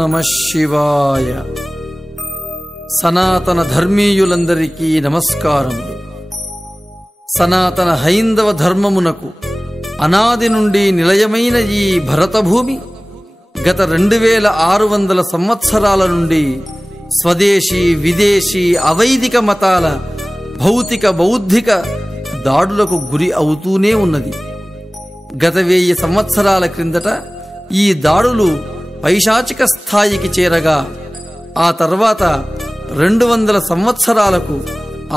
నమః శివాయ. సనాతన ధర్మీయులందరికీ నమస్కారములు. సనాతన హైందవ ధర్మమునకు అనాది నుండి నిలయమైన ఈ భరతభూమి గత 2600 సంవత్సరాల నుండి స్వదేశీ విదేశీ అవైదిక మతాల భౌతిక బౌద్ధిక దాడులకు గురి అవుతూనే ఉన్నది. గత 1000 సంవత్సరాల క్రిందట ఈ దాడులు పైశాచిక స్థాయికి చేరగా ఆ తర్వాత 200 సంవత్సరాలకు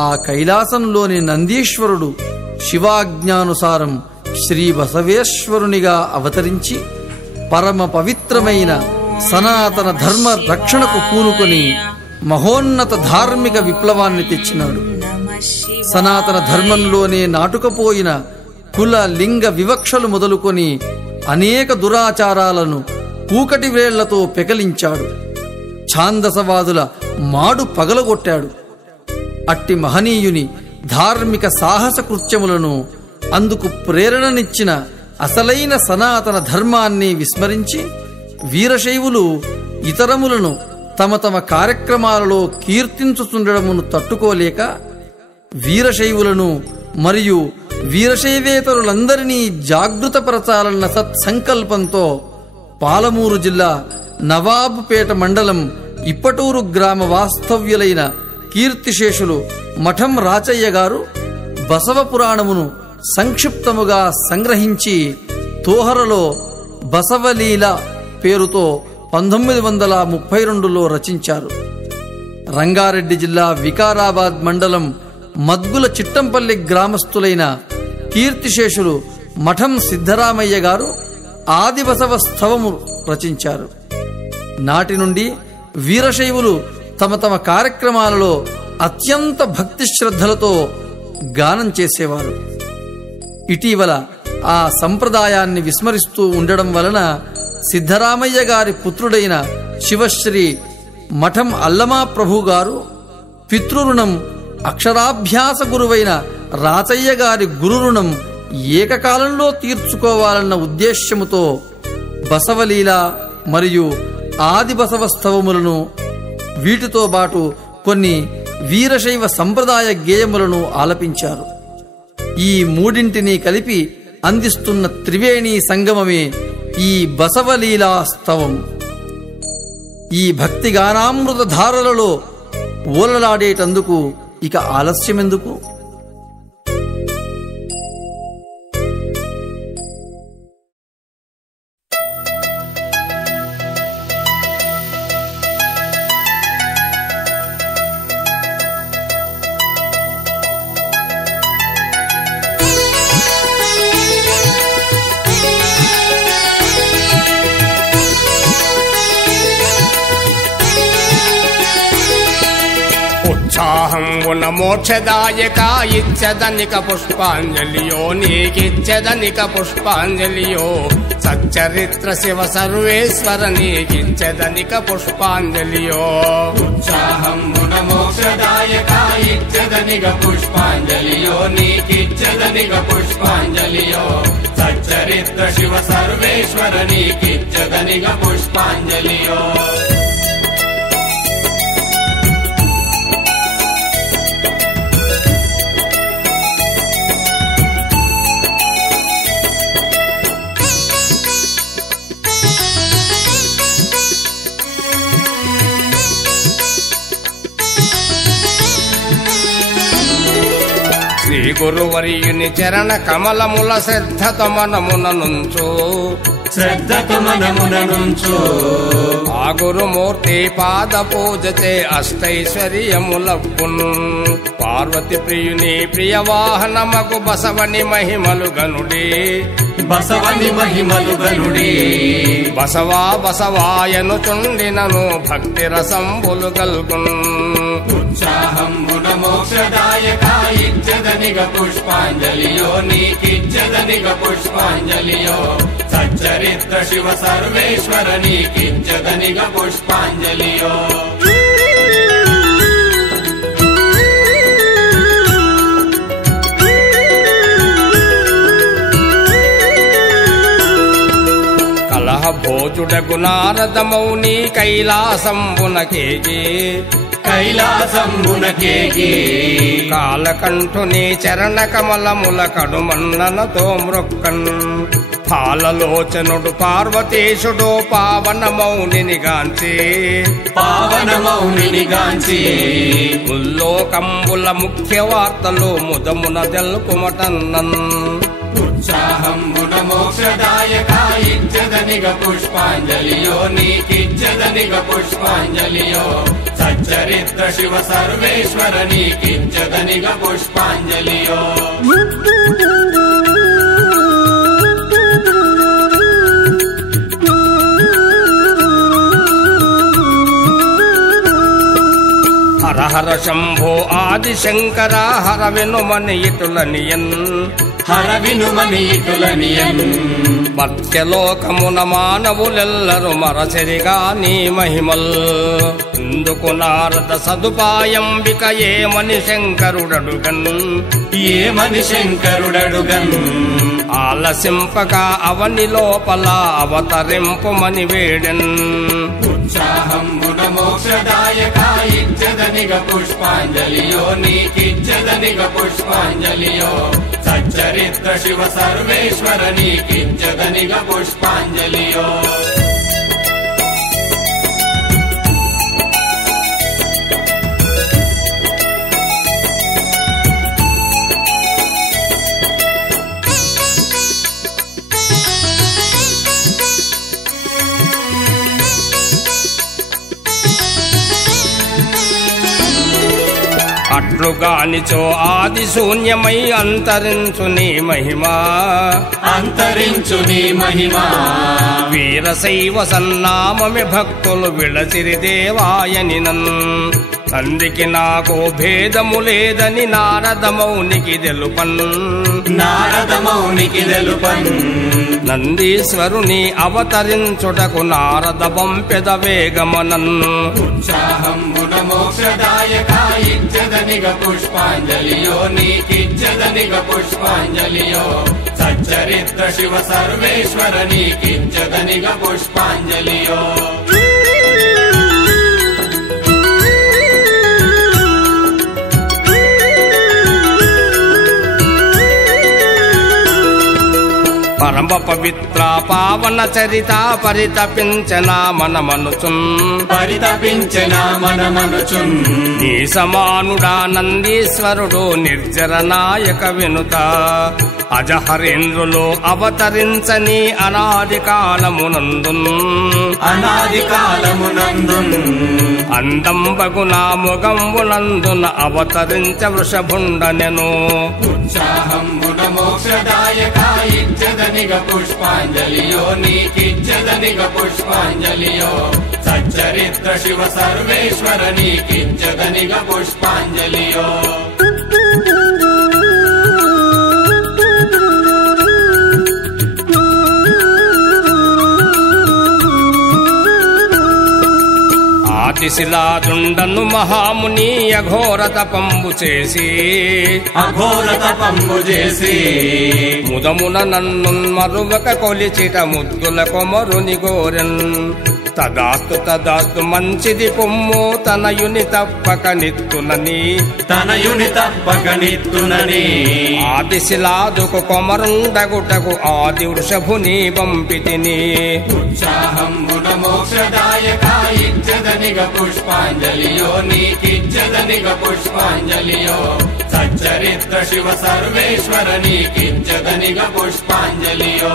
ఆ కైలాసంలోని నందీశ్వరుడు శివాజ్ఞానుసారం శ్రీ బసవేశ్వరునిగా అవతరించి పరమ పవిత్రమైన సనాతన ధర్మ రక్షణకు పూనుకొని మహోన్నత ధార్మిక విప్లవాన్ని తెచ్చినాడు. సనాతన ధర్మంలోనే నాటుకపోయిన కుల లింగ వివక్షలు మొదలుకొని అనేక దురాచారాలను కూకటి వేళ్లతో పెకలించాడు. ఛాందసవాదుల మాడు పగలగొట్టాడు. అట్టి మహనీయుని ధార్మిక సాహస కృత్యములను, అందుకు ప్రేరణనిచ్చిన అసలైన సనాతన ధర్మాన్ని విస్మరించి వీరశైవులు ఇతరములను తమ తమ కార్యక్రమాలలో కీర్తించుతుండడమును తట్టుకోలేక వీరశైవులను మరియు వీరశైవేతరులందరినీ జాగృతపరచాలన్న సత్సంకల్పంతో పాలమూరు జిల్లా నవాబుపేట మండలం ఇప్పటూరు గ్రామ వాస్తవ్యులైన కీర్తిశేషులు మఠం రాచయ్య గారు బసవ పురాణమును సంక్షిప్తముగా సంగ్రహించి తోహరలో బసవలీల పేరుతో 1932లో రచించారు. రంగారెడ్డి జిల్లా వికారాబాద్ మండలం మద్గుల చిట్టంపల్లి గ్రామస్తులైన కీర్తిశేషులు మఠం సిద్ధరామయ్య గారు ఆదిబసవ స్తవము రచించారు. నాటి నుండి వీరశైవులు తమ తమ కార్యక్రమాలలో అత్యంత భక్తి శ్రద్ధలతో గానం చేసేవారు. ఇటీవల ఆ సంప్రదాయాన్ని విస్మరిస్తూ ఉండడం వలన సిద్ధరామయ్య గారి పుత్రుడైన శివశ్రీ మఠం అల్లమా ప్రభు గారు పితృరుణం, అక్షరాభ్యాస గురువైన రాచయ్య గారి గురురుణం ఏకకాలంలో తీర్చుకోవాలన్న ఉద్దేశ్యముతో బసవలీల మరియు ఆది బసవ స్తవములను, వీటితో పాటు కొన్ని వీరశైవ సంప్రదాయ గేయములను ఆలపించారు. ఈ మూడింటిని కలిపి అందిస్తున్న త్రివేణి సంగమమే ఈ బసవలీలా స్తవం. ఈ భక్తిగానామృత ధారలలో ఓలలాడేటందుకు ఇక ఆలస్యమెందుకు? ఉత్సాహంగున మోక్షదాయక ఇచ్చదనిక పుష్పాంజలియో, నీకిచ్చదనిక పుష్పాంజలియో. సచ్చరిత్ర శివ సర్వేశ్వర నీకిచ్చదనిక పుష్పాంజలియో. ఉత్సాహంగున మోక్షదాయక ఇచ్చదనిక పుష్పాంజలియో, నీకిచ్చదనిక పుష్పాంజలియో. సచ్చరిత్ర శివ సర్వేశ్వర నీకిచ్చదనిక పుష్పాంజలియో. శ్రీ గురువర్యుని చరణ కమలముల శ్రద్ధతో మనమున నుంచు, శ్రద్ధతో మనమున నుంచు. ఆ గురుమూర్తి పాద పూజతే అష్టైశ్వర్యములప్పును. పార్వతి ప్రియుని ప్రియ వాహనమగు బసవని మహిమలు గనుడి, బసవని మహిమలు గనుడి. బసవా బసవాయను చుండినను భక్తి రసంబులు గల్గున్. ఉత్సాహంగున మోక్షదాయక ఇచ్చదనిక పుష్పాంజలియో, నీకిచ్చదనిక పుష్పాంజలియో. సచ్చరిత్ర శివ సర్వేశ్వర నీకిచ్చదనిక పుష్పాంజలియో. భోజ పూజుడకు నారద మౌని కైలాసంబునకేగి కాలకంఠుని చరణ కమలముల కడుమన్ననతో మృక్కన్ పాలలోచనుడు పార్వతీశుడు పావన మౌనిని గాంచి ముల్లోకంబుల ముఖ్య వార్తలు ముదమున తెలుపుమటన్నన్ ఉత్సాహంబున మోక్షదాయకాయిచ్చదనిగ పుష్పాంజలియో నీకిచ్చదనిగ పుష్పాంజలియో సచ్చరిత్ర శివ సర్వేశ్వర నీకిచ్చదనిగ పుష్పాంజలియో హర హర శంభో ఆదిశంకర హర వినుమని ఇటులనియన్ మత్స్యలోకమున మానవులెల్లరు మరచెరిగా నీ మహిమల్ ఇందుకు నారద సదుపాయంబిక ఏమని శంకరుడడుగన్ ఆలసింపక అవని లోపల అవతరింపుమని వేడెన్ ఉత్సాహంబున మోక్షదాయకాయిచ్చదనిగ పుష్పాంజలియో నీకిచ్చదనిగ పుష్పాంజలియో సచ్చరిత్ర శివ సర్వేశ్వర నీకిచ్చదనిగ పుష్పాంజలియో అట్లుగానిచో ఆది శూన్యమై అంతరించు నీ మహిమా వీరశైవ సన్నామమి భక్తులు విళచిరి దేవాయని నందికి నాకు భేదము లేదని నారద మౌనికి తెలుపన్ నందీశ్వరుని అవతరించుటకు నారద పంపెద వేగమనన్ ఉత్సాహంబున మోక్షదాయకాయిచ్చదనిగ పుష్పాంజలియో నీకిచ్చదనిగ పుష్పాంజలియో సచ్చరిత్ర శివ సర్వేశ్వర నీకిచ్చదనిగ పుష్పాంజలియో పరమ పవిత్ర పావన చరిత పరితపించనా మనమనుచున్ నీ సమానుడా నందీశ్వరుడు నిర్జర నాయక వినుత అజహరేంద్రులు అవతరించని అనాది కాలమునందున్ అందంబగునా ముగంబునందున అవతరించ వృషభుండనెను ఉత్సాహంబున మోక్షదాయకాయిచ్చదనిగ పుష్పాంజలియో నీకిచ్చదనిగ పుష్పాంజలియో సచ్చరిత్ర శివ సర్వేశ్వర నీకిచ్చదనిగ పుష్పాంజలియో ఆదిశిలాదుండను మహాముని అఘోర తపంబు చేసి ముదమున నన్ను మరువక కొలిచిట ముద్దుల కొమరుని గోరెన్ తదాస్తు మంచిది పొమ్ము తనయుని తప్పక నిత్తునని ఆదిశిలాదుకు కొమరుండగుటకు ఆది వృషభుని పంపితిని ఉత్సాహంబున మోక్షదాయకాయిచ్చదనిగ పుష్పాంజలియో నీకిచ్చదనిగ పుష్పాంజలియో సచ్చరిత్ర శివ సర్వేశ్వర నీకిచ్చదనిగ పుష్పాంజలియో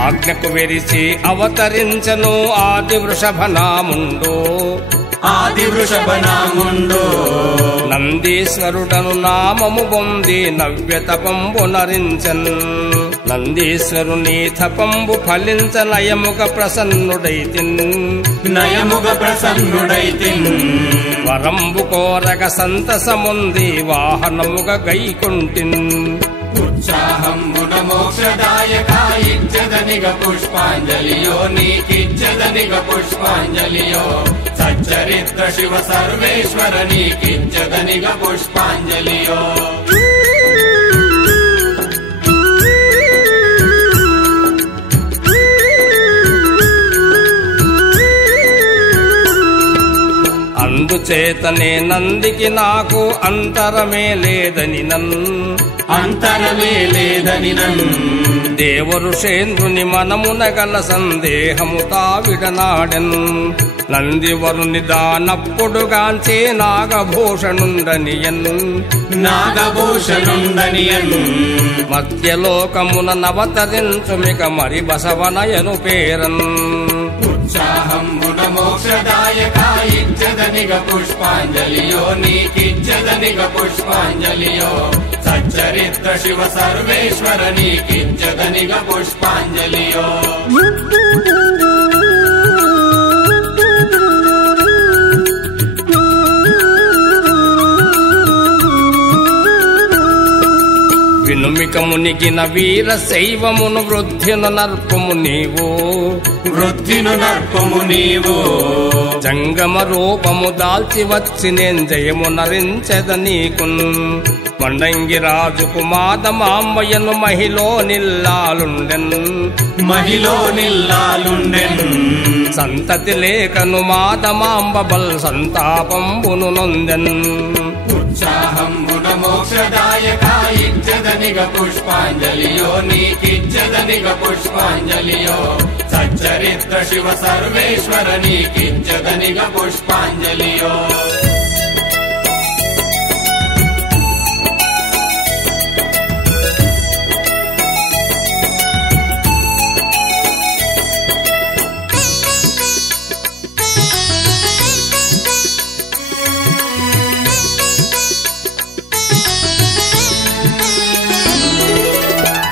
ఆజ్ఞకు వెరిసి అవతరించను ఆది వృషభనాముండు నందీశ్వరుడను నామము పొంది నవ్య తపంబు నరించన్ నందీశ్వరుని తపంబు ఫలించ నయముగ ప్రసన్నుడైతిన్ వరంబు కోరగ సంతసముంది వాహనముగ గైకుంటిన్ ఉత్సాహంబున మోక్షదాయక ఇచ్చదనిగ పుష్పాంజలియో నీకిచ్చదనిగ పుష్పాంజలియో సచ్చరిత్ర శివ సర్వేశ్వర నీకిచ్చదనిగ పుష్పాంజలియో అందుచేతనే నందికి నాకు అంతరమే లేదని దేవఋషేంద్రుని మనమున గల సందేహము తావిడనాడెన్ నందివరుని దానప్పుడుగాంచే నాగభూషణుండనియన్ మధ్యలోకమున నవతరించుమిక మరి బసవనయను పేరన్ ఉత్సాహంబున మోక్షదాయక ఇచ్చదనిగ పుష్పాంజలియో నీకిచ్చదనిగ పుష్పాంజలియో సచ్చరిత్ర శివ సర్వేశ్వర నీకిచ్చదనిగ పుష్పాంజలియో వినుమిక మునిగిన వీర శైవమును వృద్ధిను నర్పము నీవు జంగమ రూపము దాల్చి వచ్చి నేను జయము నరించెద నీకున్ మండంగి రాజుకు మాదమాంబయ్యను మహిలో నిల్లాలుండెన్ సంతతి లేఖను మాదమాంబ బల్ సంతాపంబును నొందెన్ ఉత్సాహంబున మోక్షదాయక ఇచ్చదనిగ పుష్పాంజలియో నీకిచ్చదనిగ పుష్పాంజలియో సచ్చరిత్ర శివ సర్వేశ్వర నీకిచ్చదనిగ పుష్పాంజలియో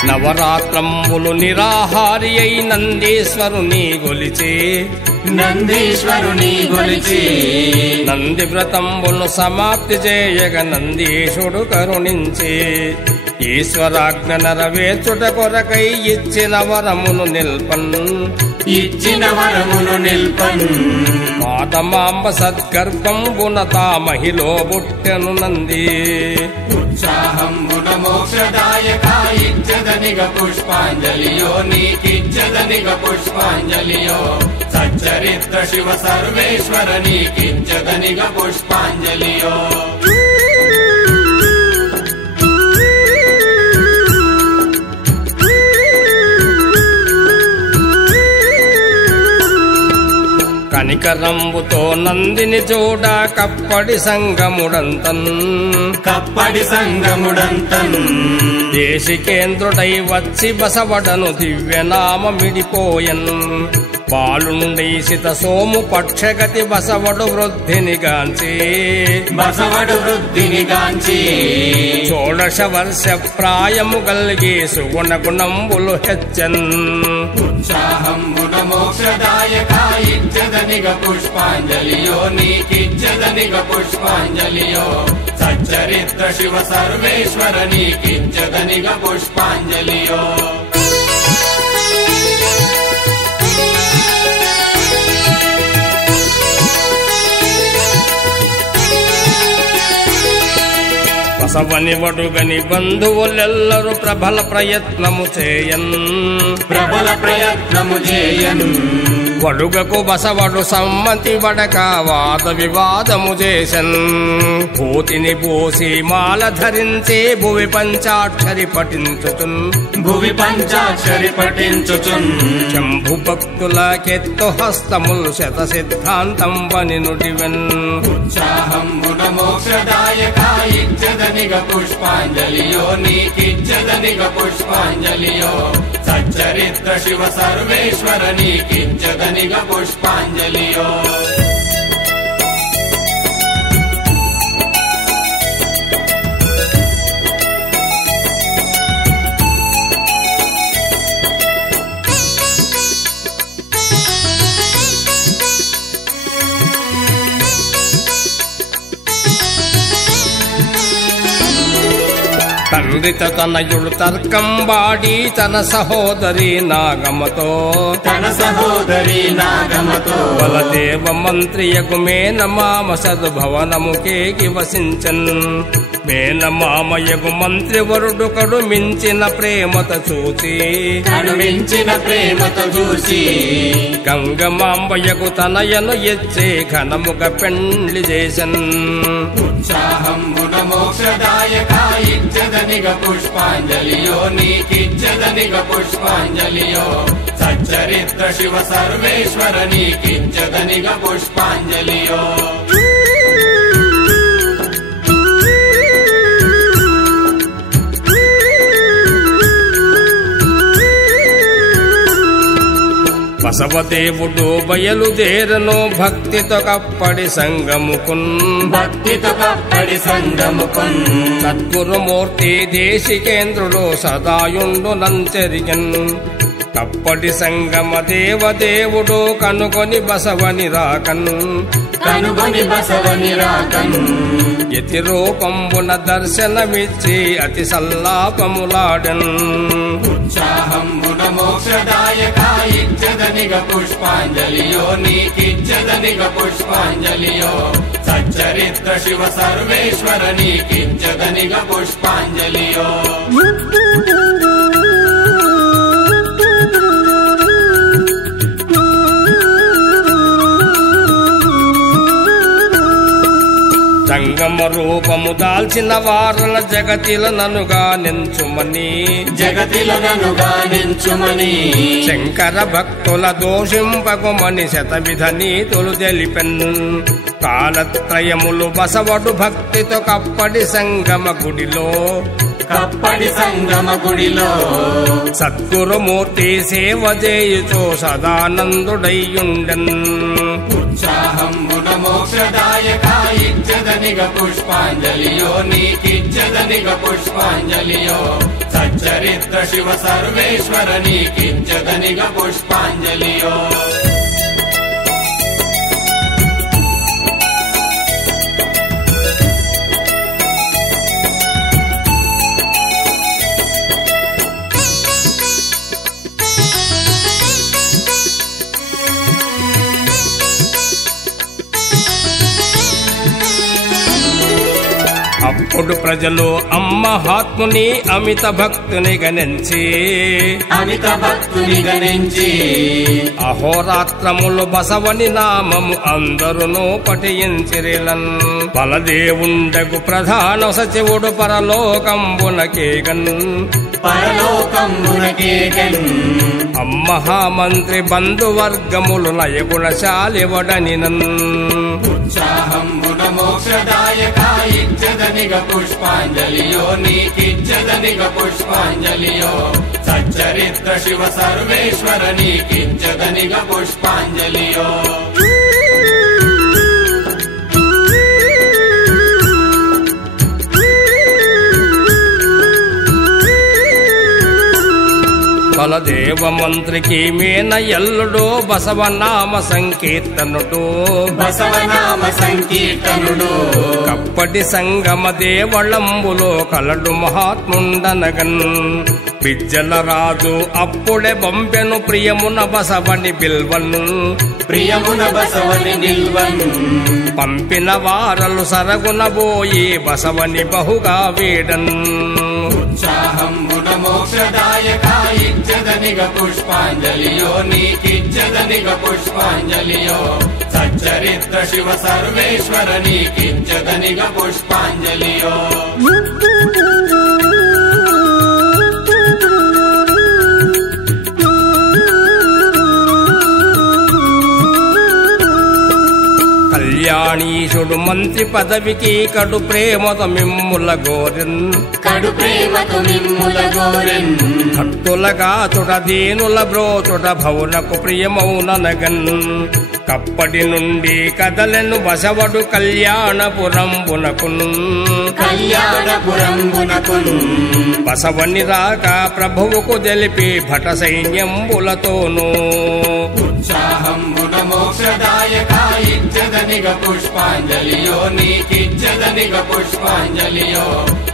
నవరాత్రంబులు నిరాహారి అయి నందీశ్వరుని గొలిచి నంది వ్రతంబులు సమాప్తి చేయగ నందీశుడు కరుణించి ఈశ్వరాజ్ఞ నరవేచుట కొరకై ఇచ్చిన వరమును నిల్పన్ మాతమాంబ సద్గర్భంబున తా మహిలో బుట్టెను నంది ఉత్సాహంబున మోక్షదాయక ఇచ్చదనిగ పుష్పాంజలియో నీకిచ్చదనిగ పుష్పాంజలియో సచ్చరిత్ర శివ సర్వేశ్వర నీకిచ్చదనిగ పుష్పాంజలియో కనికరంబుతో నందిని చూడ కప్పడి సంగముడంతన్ దేశికేంద్రుడై వచ్చి బసవడను దివ్యనామమిడిపోయన్ బాలుండీసిత సోము పక్షగతి బసవడు వృద్ధిని గాంచి షోడశ వర్ష ప్రాయము గల్గి సుగుణ గుణంబులు హెచ్చన్ ఉత్సాహంబున మోక్షదాయక ఇచ్చదనిగ పుష్పాంజలియో నీకిచ్చదనిగ పుష్పాంజలియో సచ్చరిత్ర శివ సర్వేశ్వర నీకిచ్చదనిగ పుష్పాంజలియో బసవని వడుగని బంధువులెల్లరూ ప్రబల ప్రయత్నము చేయన్ వడుగకు బసవడు సమ్మతి వడక వాద వివాదము చేసన్ భూతిని పోసి మాల ధరించే భువి పంచాక్షరి పఠించుచున్ శంభు భక్తుల కెత్తు హస్తముల్ శత సిద్ధాంతం వని నుడివెన్ ఉత్సాహంబున మోక్షదాయక ఇచ్చదనిగ పుష్పాంజలియో నీకిచ్చదనిగ పుష్పాంజలియో సచ్చరిత్ర శివ సర్వేశ్వర నీకిచ్చదనిగ పుష్పాంజలియో తండ్రితో తనయుడు తర్కం వాడి తన సహోదరి నాగమతో బలదేవ మంత్రియకు మేనమామ సద్భవనముకేకి వసించన్ మేనమామయకు మంత్రివరుడు కడు మించిన ప్రేమత చూసి గంగమాంబయకు తనయను ఎచ్చే ఘనముగ పెండ్లి చేసన్ ఉత్సాహమున మోక్షదాయక ఇచ్చదనిగ పుష్పాంజలియో నీకిచ్చదనిగ పుష్పాంజలియో సచ్చరిత్ర శివ సర్వేశ్వర నీకిచ్చదనిగ పుష్పాంజలియో బసవదేవుడు బయలుదేరను భక్తితో కప్పడి సంగముకున్ సద్గురుమూర్తి దేశికేంద్రుడు సదాయుండు నంచెరిగన్ కప్పటి సంగమ దేవదేవుడు కనుగొని బసవని రాకన్ యతి రూపంబున దర్శనమిచ్చి అతి సల్లాపములాడన్ ఉత్సాహమున మోక్షదాయక ఇచ్చదనిగ పుష్పాంజలియో నీకిచ్చదనిగ పుష్పాంజలియో సచ్చరిత్ర శివ సర్వేశ్వర నీకిచ్చదనిగ పుష్పాంజలియో సంగమ రూపము దాల్చిన వారల జగతిల ననుగా నెంచుమని శంకర భక్తుల దోషింపగుమని శతవిధ నీతులు తెలిపెన్ కాలత్రయములు బసవడు భక్తితో కప్పడి సంగమ గుడిలో సద్గురుమూర్తి సేవ చేయుచో సదానందుడయ్యుండెన్ ఉత్సాహమున మోక్షదాయక ఇచ్చదనిగ పుష్పాంజలియో నీకిచ్చదనిగ పుష్పాంజలియో సచ్చరిత్ర శివ సర్వేశ్వర నీకిచ్చదనిగ పుష్పాంజలియో అప్పుడు ప్రజలు అమ్మహాత్ముని అమిత భక్తుని గణించి అహోరాత్రములు బసవని నామము అందరును పఠించిరిలన్ బలదేవుండగు ప్రధాన సచివుడు పరలోకంబునకేగన్ అమ్మహామంత్రి బంధువర్గములు నయగుణశాలివడనినన్ ఉత్సాహమున మోక్షదాయక ఇచ్చదనిగ పుష్పాంజలియో నీకిచ్చదనిగ పుష్పాంజలియో సచ్చరిత్ర శివ సర్వేశ్వర నీకిచ్చదనిగ పుష్పాంజలియో బలదేవ మంత్రికి మేన ఎల్లుడు బసవనామ సంకీర్తనుడు కప్పటి సంగమ దేవళంబులో కలడు మహాత్ముండనగన్ పిజ్జల రాజు అప్పుడే పంపెను ప్రియమున బసవని నిల్వన్ పంపిన వారలు సరగున పోయి బసవని బహుగా వీడన్ ఉత్సాహమున మోక్షదాయక ఇచ్చదనిగ పుష్పాంజలియో నీకిచ్చదనిగ పుష్పాంజలియో సచ్చరిత్ర శివ సర్వేశ్వర నీకిచ్చదనిగ పుష్పాంజలియో కళ్యాణీశుడు మంత్రి పదవికి కడు ప్రేమతో మిమ్ముల గోరెన్ భక్తులగా తుడ దీనుల బ్రోచుడ భవునకు ప్రియమౌననగన్ కప్పటి నుండి కదలను బసవడు కళ్యాణపురంబునకును బసవని రాక ప్రభువుకు తెలిపి భట సైన్యంబులతోనూ ఉత్సాహంబున మోక్షదాయక ఇచ్చదనిగ పుష్పాంజలియో నీకిచ్చదనిగ పుష్పాంజలియో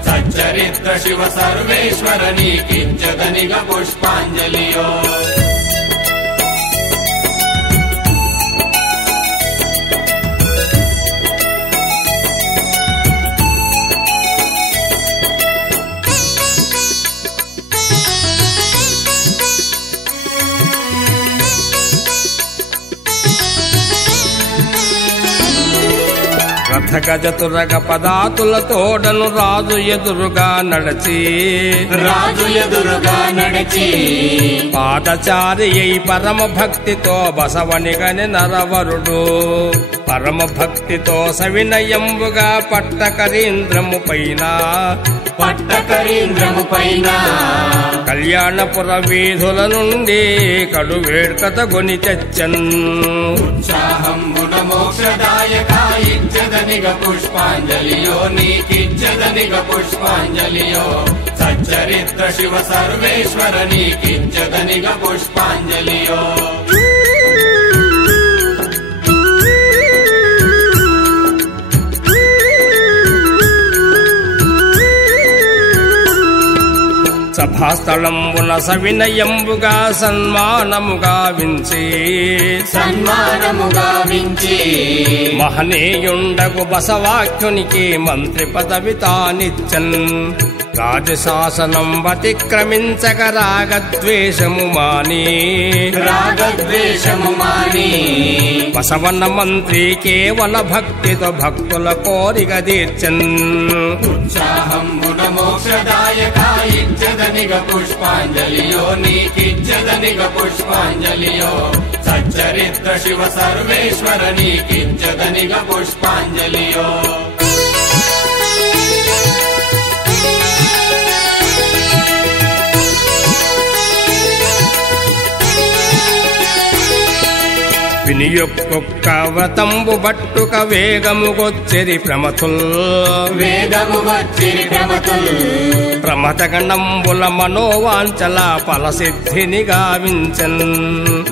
సచ్చరిత్ర శివ సర్వేశ్వర నీకిచ్చదనిగ పుష్పాంజలియో రథగజతురగ పదాతులతోడను రాజు ఎదురుగా నడచి పాదచారి అయి పరమ భక్తితో బసవనిగని నరవరుడు పరమ భక్తితో సవినయంబుగా పట్టకరీంద్రము పైన కళ్యాణపుర వీధుల నుండి కడు వేడ్కత గొని తెచ్చన్ ఉత్సాహంబున మోక్షదాయక ఇచ్చదనిగ పుష్పాంజలియో నీకిచ్చదనిగ పుష్పాంజలియో సచ్చరిత్ర శివ సర్వేశ్వర నీకిచ్చదనిగ పుష్పాంజలియో సభాస్థలంబున సవినయంబుగా సన్మానముగా వించి మహనీయుండగు బసవాఖ్యునికి మంత్రి పదవి తానిచ్చన్ రాజశాసనం అతిక్రమించక రాగద్వేషము మాని బసవన్న మంత్రి కేవల భక్తితో భక్తుల కోరిక తీర్చన్ ఉత్సాహంబున మోక్షదాయక ఇచ్చదనిగ పుష్పాంజలియో నీకిచ్చదనిగ పుష్పాంజలియో సచ్చరిత్ర శివ సర్వేశ్వర నీకిచ్చదనిగ పుష్పాంజలియో వినియొక్కొక్క వ్రతంబు బట్టుక వేగముగొచ్చిరి ప్రమతుల్ ప్రమతగణంబుల మనోవాంచల ఫలసిద్ధిని గావించన్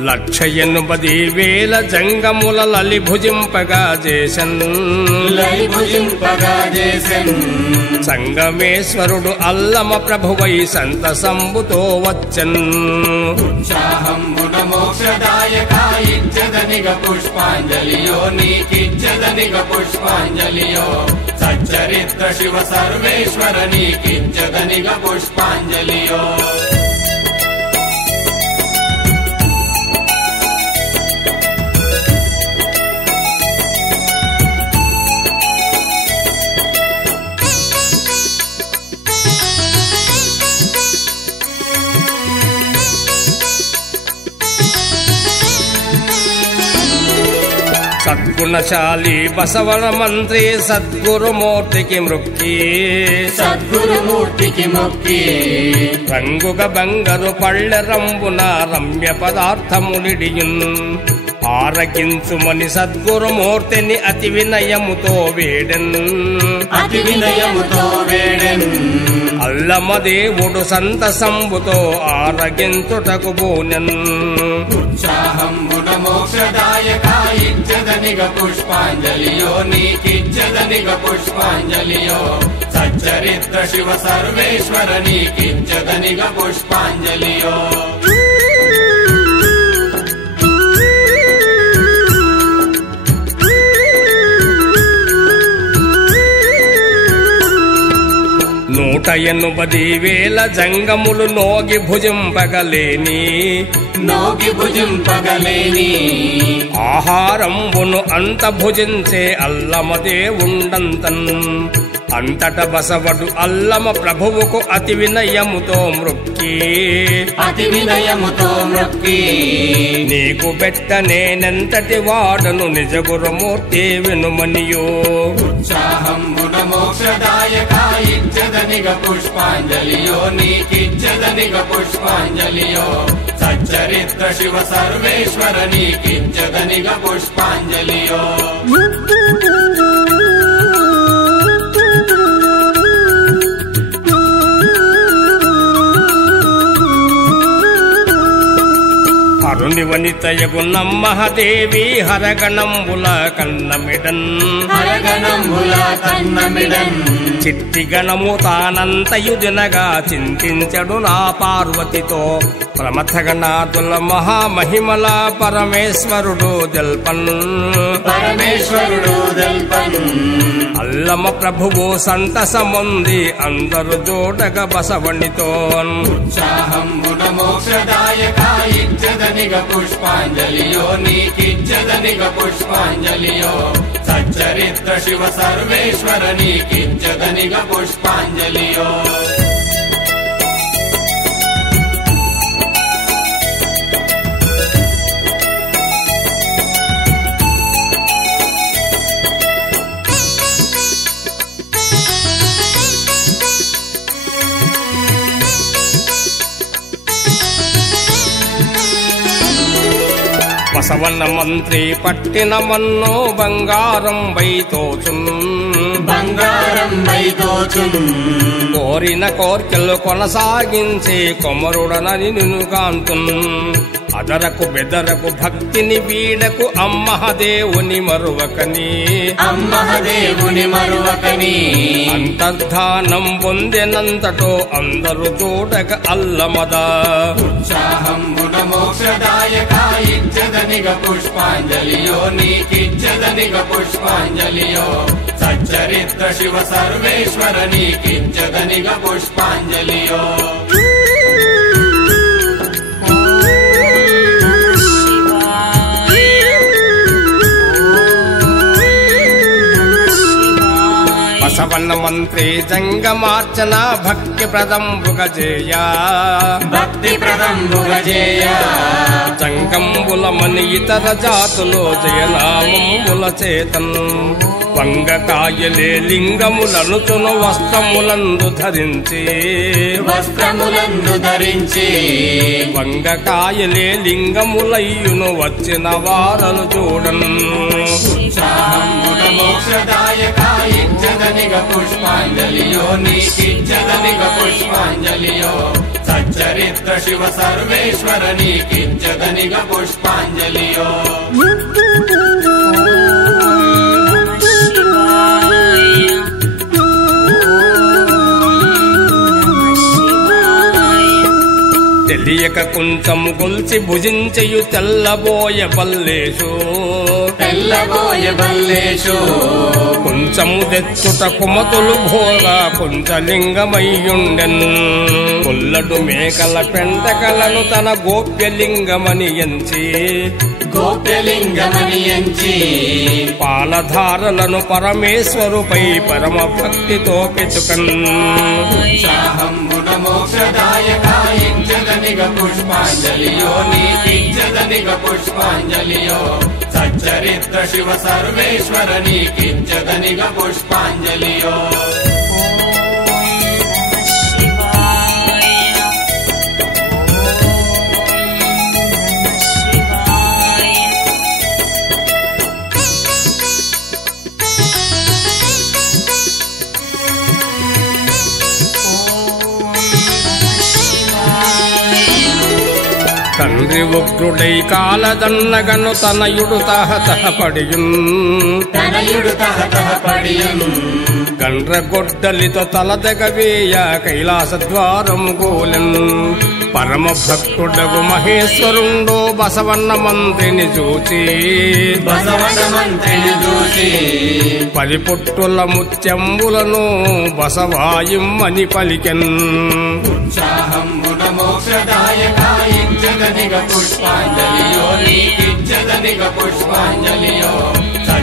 1,80,000 జంగముల లలిభుజింపగా చేసన్ సంగమేశ్వరుడు అల్లమ ప్రభువై సంతసంబుతో వచ్చన్ ఉత్సాహంబున మోక్షదాయక ఇచ్చదనిగ పుష్పాంజలియో నీకిచ్చదనిగ పుష్పాంజలియో సచ్చరిత్ర శివ సర్వేశ్వర నీకిచ్చదనిగ పుష్పాంజలియో సద్గుణశాలి బసవన మంత్రి సద్గురుమూర్తికి మొక్కి రంగుగ బంగరు పళ్ళె రంబున రమ్య పదార్థములిడియున్ ఆరగించుమని సద్గురుమూర్తిని అతి వినయముతో వేడెన్ అల్లమదేవుడు సంతసంబుతో ఆరగించుటకు బోనెన్ ఉత్సాహంబున మోక్షదాయక ఇచ్చదనిగ పుష్పాంజలియో నీకిచ్చదనిగ పుష్పాంజలియో సచ్చరిత్ర శివ సర్వేశ్వర నీకిచ్చదనిగ పుష్పాంజలియో నూట 80,000 జంగములు నోగి భుజింపగలేని ఆహారంబును అంత భుజించే అల్లమదేవుండంతన్ అంతట బసవడు అల్లమ ప్రభువుకు అతి వినయముతో మృక్కి నీకు పెట్ట నేనెంతటి వాడను నిజ గురుమూర్తి వినుమనియో ఉత్సాహంబున మోక్షదాయక ఇచ్చదనిగ పుష్పాంజలియో నీకిచ్చదనిగ పుష్పాంజలియో సచ్చరిత్ర శివ సర్వేశ్వర నీకిచ్చదనిగ పుష్పాంజలియో అరుణి వనితయగు నమ్మహదేవి హరగణంబుల కన్నమిడన్ చిట్టి గణము తానంతయు దినగా చింతించడు నా పార్వతితో ప్రమథగణాదుల మహామహిమల పరమేశ్వరుడు దెల్పన్ అల్లమ ప్రభువు సంతసముంది అందరు జోడగ బసవణితో ఉత్సాహంబున మోక్షదాయక ఇచ్చదనిగ పుష్పాంజలియో నీకిచ్చదనిగ పుష్పాంజలియో సచ్చరిత్ర శివ సర్వేశ్వర నీకిచ్చదనిగ పుష్పాంజలియో బసవన్న మంత్రి పట్టిన మన్నో బంగారం వైతోచున్ కోరిన కోర్కెలు కొనసాగించే కొమరుడనని నిన్ను కాంతున్ అదరకు బెదరకు భక్తిని వీడకు అమ్మహదేవుని మరువకని అంతర్ధానం పొందినంతటో అందరు చూడక అల్లమదా ఉత్సాహంబున మోక్షదాయక ఇచ్చదనిగ పుష్పాంజలియో నీకిచ్చదనిగ పుష్పాంజలియో సచ్చరిత్ర శివ సర్వేశ్వర నీకిచ్చదనిగ పుష్పాంజలియో బసవన్న మంత్రి జంగమార్చన భక్తి ప్రదంబుగజేయ జంగంబులమని ఇతర జాతులో జయనామంబుల చేతన్ వంగకాయలే లింగములనుచును వస్త్రములందు ధరించి వంగకాయలే లింగములయ్యును వచ్చిన వారలు చూడన్ మోక్షదాయక ఇచ్చదనిగ పుష్పాంజలియో నీకిచ్చదనిగ పుష్పాంజలియో సచ్చరిత్ర శివ సర్వేశ్వర నీకిచ్చదనిగ పుష్పాంజలియో తెలియక కొంచెము గొల్చి భుజించయు తెల్లబోయ బల్లేషు కొంచెము తెచ్చుట కుమతులు భోగా కొంచలింగమయ్యుండెన్ కొల్లడు మేకల పెంటకలను తన గోప్యలింగమని ఎంచి పాలధారలను పరమేశ్వరుపై పరమ భక్తితో పెతుకన్ మోక్షదాయక ఇచ్చదనిగ పుష్పాంజలియో నీకిచ్చదనిగ పుష్పాంజలియో సచ్చరిత్ర శివ సర్వేశ్వర నీకిచ్చదనిగ పుష్పాంజలియో తండ్రి ఉగ్రుడై కాలదన్నగను తనయుడు తహతహపడియున్ గండ్రగొడ్డలితో తలదెగవేయ కైలాస ద్వారం గోలెన్ పరమ భక్తుడగు మహేశ్వరుండో బసవన్న మంత్రిని చూచి పరిపుట్టుల ముత్యంబులను బసవాయిమ్మని పలికెన్ పుష్పాంజలియో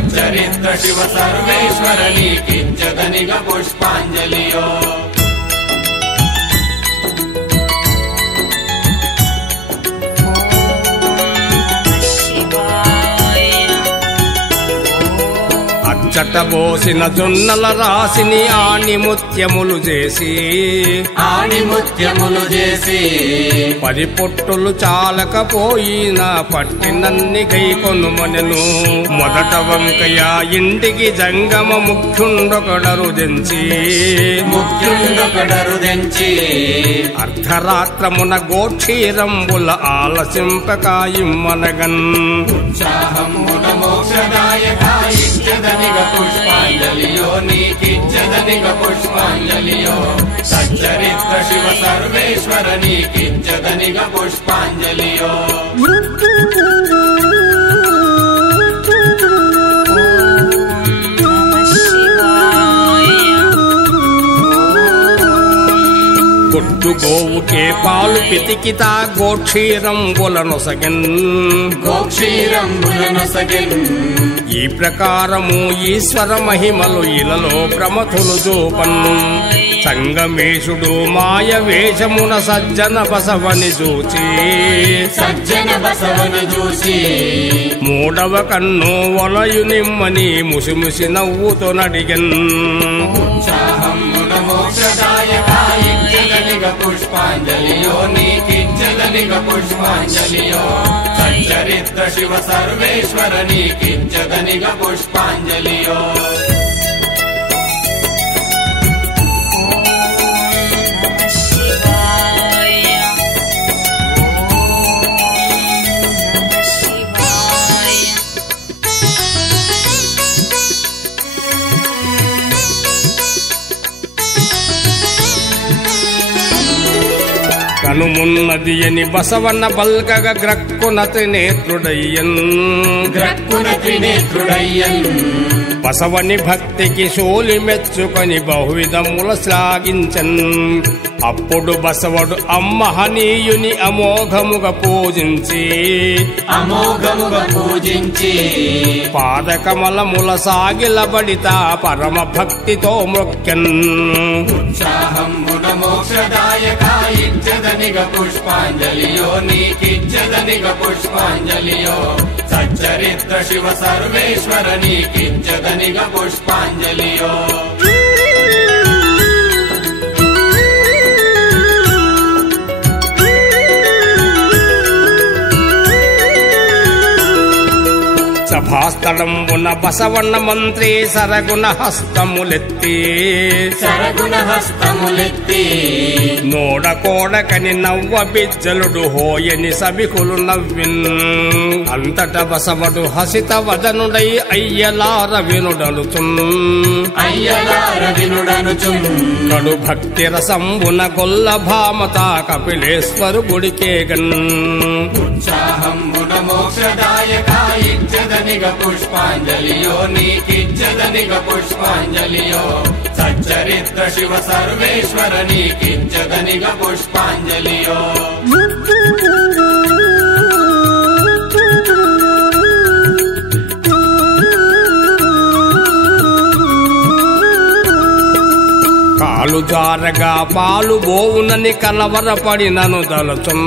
సచ్చరిత్ర శివ సర్వేశ్వర నీకించదనిగ పుష్పాంజలియో చట్టబోసిన జొన్నల రాసిని ఆణిముత్యములు చేసి పది పొట్టులు చాలకపోయిన పట్టినన్ని గై కొనుమనెను మొదట వంకయ్య ఇంటికి జంగమ ముఖ్యుండొకడరు దెంచి అర్ధరాత్రమున గోక్షీరంబుల ఆలసింపకాయిమ్మనగన్ ఉత్సాహమున మోక్షదాయకాయిచ్చదనిగ పుష్పాంజలియో నీకిచ్చదనిగ పుష్పాంజలియో సచ్చరిత్ర శివ సర్వేశ్వర నీకిచ్చదనిగ పుష్పాంజలియో కొట్టు గోవుకే పాలు పితికితా గోక్షీరంబులనొసగెన్ ఈ ప్రకారము ఈశ్వర మహిమలు ఇలలో ప్రమథులు జోపన్ సంగమేశుడు మాయ వేషమున సజ్జన బసవని చూచి మూడవ కన్ను వలయు నిమ్మని ముసిముసి నవ్వుతో నడిగన్ పుష్పాంజలియో నీకిచ్చదనిగ పుష్పాంజలియో సచ్చరిత్ర శివ సర్వేశ్వర నీకిచ్చదనిగ పుష్పాంజలియో కనుమున్నది అని బసవన్న బల్కగ గ్రక్కున త్రినేత్రుడయ్యన్ బసవని భక్తికి సోలి మెచ్చుకొని బహువిధముల శ్లాఘించన్ అప్పుడు బసవడు అమ్మహనీయుని అమోఘముగా పూజించి పాదకమలముల సాగిలబడితా పరమ భక్తితో మొక్కెన్ ఉత్సాహమున మోక్షదాయకాయిచ్చదనిగ పుష్పాంజలియో నీకిచ్చదనిగ పుష్పాంజలియో సచ్చరిత్ర శివ సర్వేశ్వర నీకిచ్చదనిగ పుష్పాంజలియో సభాస్థలంబున బసవన్న మంత్రి సరగుణ హస్తములెత్తి నోడకోడకని నవ్వ బిజ్జలుడు హోయని సభికులు నవ్విన్ అంతట బసవడు హసిత వదనుడై అయ్యలార వినుడనుచున్ కడు భక్తి రసంబున గొల్ల భామత కపిలేశ్వరు గుడికేగన్ ఉత్సాహమున మోక్షదాయకాయిచ్చదనిగ పుష్పాంజలియో నీకిచ్చదనిగ పుష్పాంజలియో సచ్చరిత్ర శివ సర్వేశ్వర నీకిచ్చదనిగ పుష్పాంజలియో కాలు జారగా పాలు బోవునని కలవరపడినను దలచున్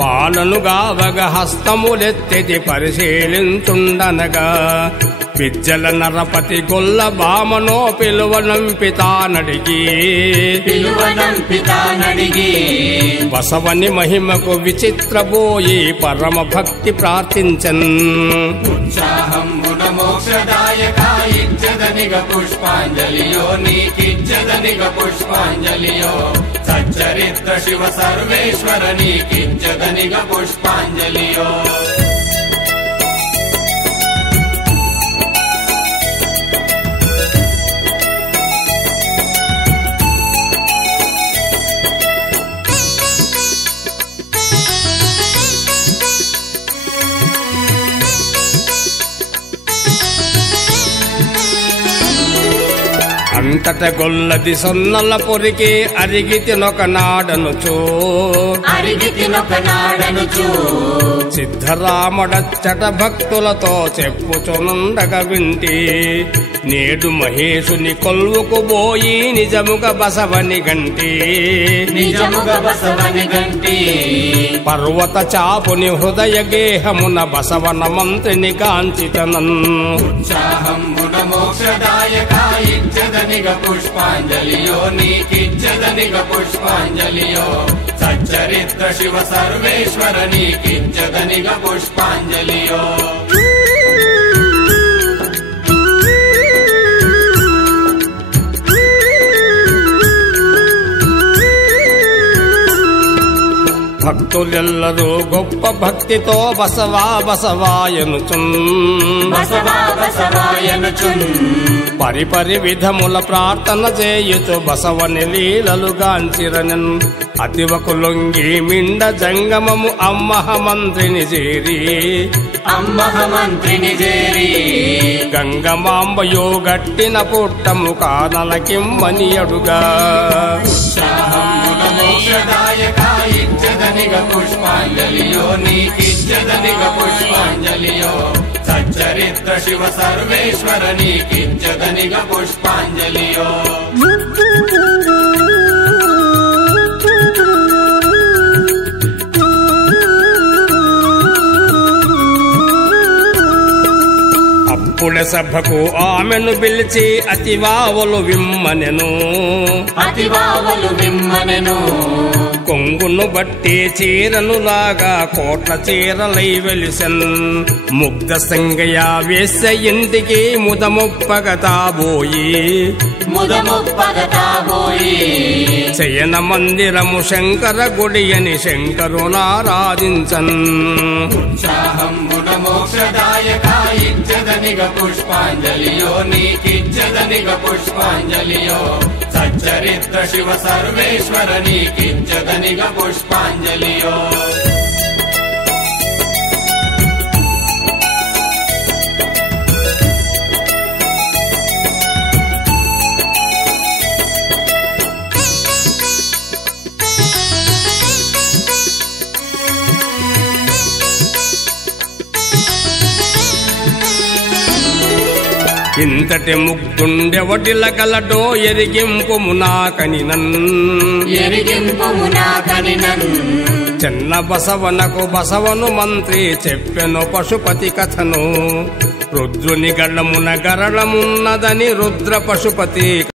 పాలను గావగ హస్తములెత్తి పరిశీలించుండనగా పిజ్జల నరపతి గొల్ల బామనో పిలువనంపితానడిగి బసవని మహిమకు విచిత్రబోయి పరమ భక్తి ప్రార్థించన్ ఉత్సాహమున మోక్షదాయకాయిచ్చదనిగ పుష్పాంజలియో నీకిచ్చదనిగ పుష్పాంజలియో సచ్చరిత్ర శివ సర్వేశ్వర నీకిచ్చదనిగ పుష్పాంజలియో అంతట గొల్లది సొన్నల పొరికి అరిగితినొక నాడనుచు సిద్ధరామడచ్చట భక్తులతో చెప్పుచునుండగా వింటి నేడు మహేశుని కొల్వుకు పోయి నిజముగా బసవని గంటి పర్వత చాపుని హృదయ గేహమున బసవన మంత్రిని కాంచితనన్ పుష్పాంజలియో నీకిచ్చదనిగ పుష్పాంజలియో సచ్చరిత్ర శివ సర్వేశ్వర నీకిచ్చదనిగ పుష్పాంజలియో భక్తులెల్లరూ గొప్ప భక్తితో బసవా బసవాయనుచున్ పరిపరి విధముల ప్రార్థన చేయుచు బసవని లీలలు గాంచిరనన్ అతివకు లొంగి మిండ జంగమము అమ్మహ మంత్రిని చేరి గంగమాంబయో గట్టిన పుట్టము కానలకిమ్మని అడుగా పుష్పాంజలియో నీకిచ్చదనిగ పుష్పాంజలియో సచ్చరిత్ర శివ సర్వేశ్వర నీకిచ్చదనిగ పుష్పాంజలియో అప్పుడే సభకు ఆమెను పిలిచి అతివావలు విమ్మనెను కొంగును బట్టి చీరను లాగా కోట్ల చీరలై వెలిసెన్ ముగ్ధ సంగయ వేసే ఇంటికి ముదముప్పగతాబోయి శయన మందిరము శంకర గుడి అని శంకరునారాధించన్ పుష్పాంజలియో నీకిచ్చదనిగ పుష్పాంజలియో సచ్చరిత్ర శివ సర్వేశ్వర నీకిచ్చదనిగ పుష్పాంజలియో ఇంతటి ముగ్గుండెవటిల కలటో ఎరిగింపుము నాకనినన్ చిన్న బసవనకు బసవను మంత్రి చెప్పెను పశుపతి కథను రుద్రుని గళ్ళమున గరళమున్నదని రుద్ర పశుపతి